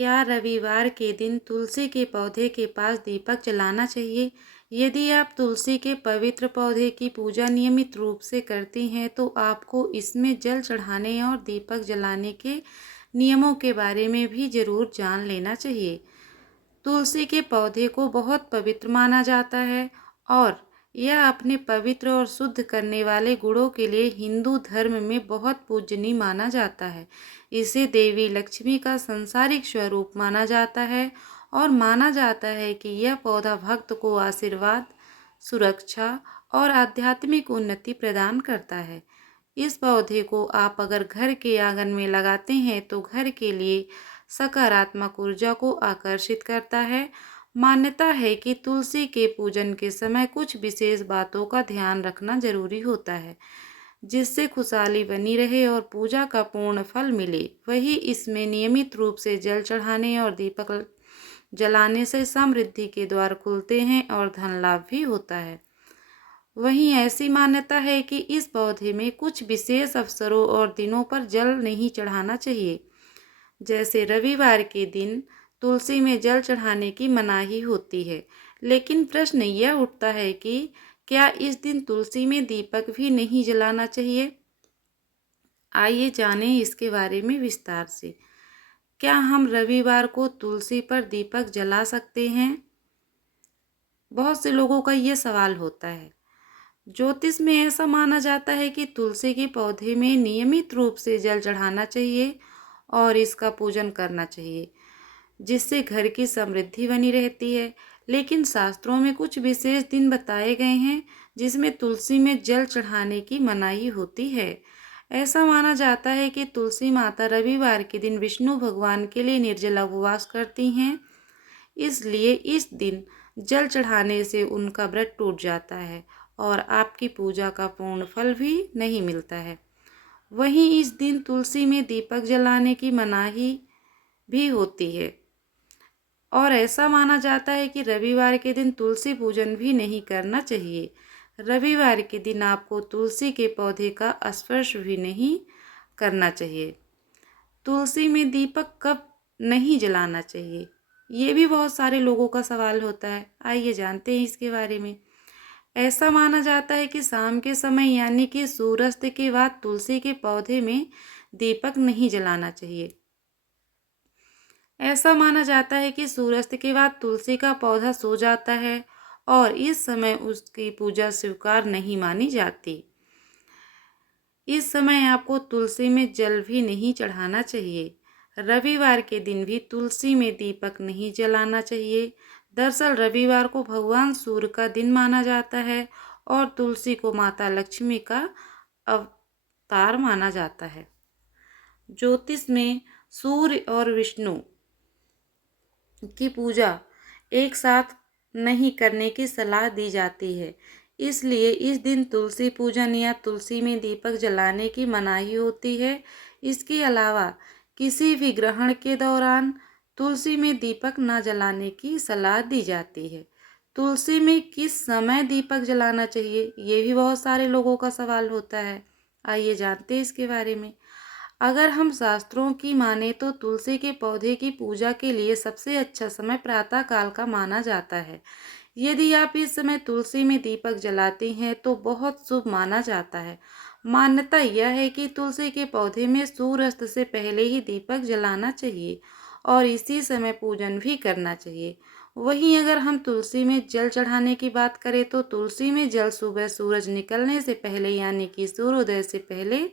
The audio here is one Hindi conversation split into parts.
क्या रविवार के दिन तुलसी के पौधे के पास दीपक जलाना चाहिए? यदि आप तुलसी के पवित्र पौधे की पूजा नियमित रूप से करती हैं, तो आपको इसमें जल चढ़ाने और दीपक जलाने के नियमों के बारे में भी जरूर जान लेना चाहिए। तुलसी के पौधे को बहुत पवित्र माना जाता है और यह अपने पवित्र और शुद्ध करने वाले गुणों के लिए हिंदू धर्म में बहुत पूजनीय माना जाता है। इसे देवी लक्ष्मी का सांसारिक स्वरूप माना जाता है और माना जाता है कि यह पौधा भक्त को आशीर्वाद, सुरक्षा और आध्यात्मिक उन्नति प्रदान करता है। इस पौधे को आप अगर घर के आंगन में लगाते हैं तो घर के लिए सकारात्मक ऊर्जा को आकर्षित करता है। मान्यता है कि तुलसी के पूजन के समय कुछ विशेष बातों का ध्यान रखना जरूरी होता है, जिससे खुशहाली बनी रहे और पूजा का पूर्ण फल मिले। वही इसमें नियमित रूप से जल चढ़ाने और दीपक जलाने से समृद्धि के द्वार खुलते हैं और धन लाभ भी होता है। वहीं ऐसी मान्यता है कि इस पौधे में कुछ विशेष अवसरों और दिनों पर जल नहीं चढ़ाना चाहिए, जैसे रविवार के दिन तुलसी में जल चढ़ाने की मनाही होती है। लेकिन प्रश्न यह उठता है कि क्या इस दिन तुलसी में दीपक भी नहीं जलाना चाहिए? आइए जानें इसके बारे में विस्तार से। क्या हम रविवार को तुलसी पर दीपक जला सकते हैं? बहुत से लोगों का ये सवाल होता है। ज्योतिष में ऐसा माना जाता है कि तुलसी के पौधे में नियमित रूप से जल चढ़ाना चाहिए और इसका पूजन करना चाहिए, जिससे घर की समृद्धि बनी रहती है। लेकिन शास्त्रों में कुछ विशेष दिन बताए गए हैं जिसमें तुलसी में जल चढ़ाने की मनाही होती है। ऐसा माना जाता है कि तुलसी माता रविवार के दिन विष्णु भगवान के लिए निर्जला उपवास करती हैं, इसलिए इस दिन जल चढ़ाने से उनका व्रत टूट जाता है और आपकी पूजा का पूर्ण फल भी नहीं मिलता है। वहीं इस दिन तुलसी में दीपक जलाने की मनाही भी होती है और ऐसा माना जाता है कि रविवार के दिन तुलसी पूजन भी नहीं करना चाहिए। रविवार के दिन आपको तुलसी के पौधे का स्पर्श भी नहीं करना चाहिए। तुलसी में दीपक कब नहीं जलाना चाहिए, ये भी बहुत सारे लोगों का सवाल होता है। आइए जानते हैं इसके बारे में। ऐसा माना जाता है कि शाम के समय यानी कि सूर्यास्त के बाद तुलसी के पौधे में दीपक नहीं जलाना चाहिए। ऐसा माना जाता है कि सूर्यास्त के बाद तुलसी का पौधा सो जाता है और इस समय उसकी पूजा स्वीकार नहीं मानी जाती। इस समय आपको तुलसी में जल भी नहीं चढ़ाना चाहिए। रविवार के दिन भी तुलसी में दीपक नहीं जलाना चाहिए। दरअसल रविवार को भगवान सूर्य का दिन माना जाता है और तुलसी को माता लक्ष्मी का अवतार माना जाता है। ज्योतिष में सूर्य और विष्णु की पूजा एक साथ नहीं करने की सलाह दी जाती है, इसलिए इस दिन तुलसी पूजन या तुलसी में दीपक जलाने की मनाही होती है। इसके अलावा किसी भी ग्रहण के दौरान तुलसी में दीपक न जलाने की सलाह दी जाती है। तुलसी में किस समय दीपक जलाना चाहिए, ये भी बहुत सारे लोगों का सवाल होता है। आइए जानते हैं इसके बारे में। अगर हम शास्त्रों की माने तो तुलसी के पौधे की पूजा के लिए सबसे अच्छा समय प्रातः काल का माना जाता है। यदि आप इस समय तुलसी में दीपक जलाते हैं तो बहुत शुभ माना जाता है। मान्यता यह है कि तुलसी के पौधे में सूर्यास्त से पहले ही दीपक जलाना चाहिए और इसी समय पूजन भी करना चाहिए। वहीं अगर हम तुलसी में जल चढ़ाने की बात करें तो तुलसी में जल सुबह सूरज निकलने से पहले यानी कि सूर्योदय से पहले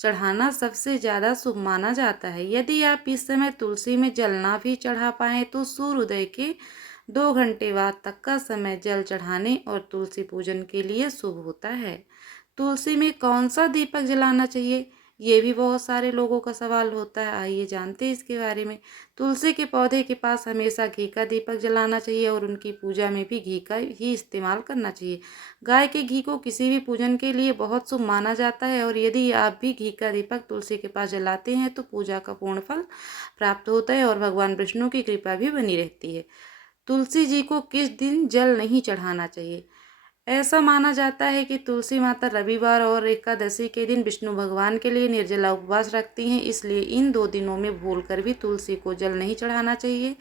चढ़ाना सबसे ज़्यादा शुभ माना जाता है। यदि आप इस समय तुलसी में जल ना भी चढ़ा पाएँ तो सूर्योदय के 2 घंटे बाद तक का समय जल चढ़ाने और तुलसी पूजन के लिए शुभ होता है। तुलसी में कौन सा दीपक जलाना चाहिए, ये भी बहुत सारे लोगों का सवाल होता है। आइए जानते हैं इसके बारे में। तुलसी के पौधे के पास हमेशा घी का दीपक जलाना चाहिए और उनकी पूजा में भी घी का ही इस्तेमाल करना चाहिए। गाय के घी को किसी भी पूजन के लिए बहुत शुभ माना जाता है और यदि आप भी घी का दीपक तुलसी के पास जलाते हैं तो पूजा का पूर्ण फल प्राप्त होता है और भगवान विष्णु की कृपा भी बनी रहती है। तुलसी जी को किस दिन जल नहीं चढ़ाना चाहिए? ऐसा माना जाता है कि तुलसी माता रविवार और एकादशी के दिन विष्णु भगवान के लिए निर्जला उपवास रखती हैं, इसलिए इन 2 दिनों में भूलकर भी तुलसी को जल नहीं चढ़ाना चाहिए।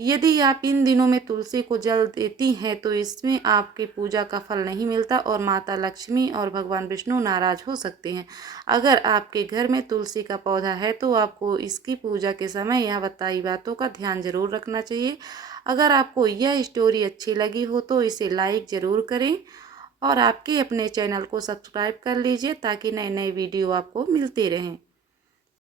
यदि आप इन दिनों में तुलसी को जल देती हैं तो इसमें आपकी पूजा का फल नहीं मिलता और माता लक्ष्मी और भगवान विष्णु नाराज हो सकते हैं। अगर आपके घर में तुलसी का पौधा है तो आपको इसकी पूजा के समय यह बताई बातों का ध्यान जरूर रखना चाहिए। अगर आपको यह स्टोरी अच्छी लगी हो तो इसे लाइक ज़रूर करें और आपके अपने चैनल को सब्सक्राइब कर लीजिए ताकि नए नए वीडियो आपको मिलते रहें।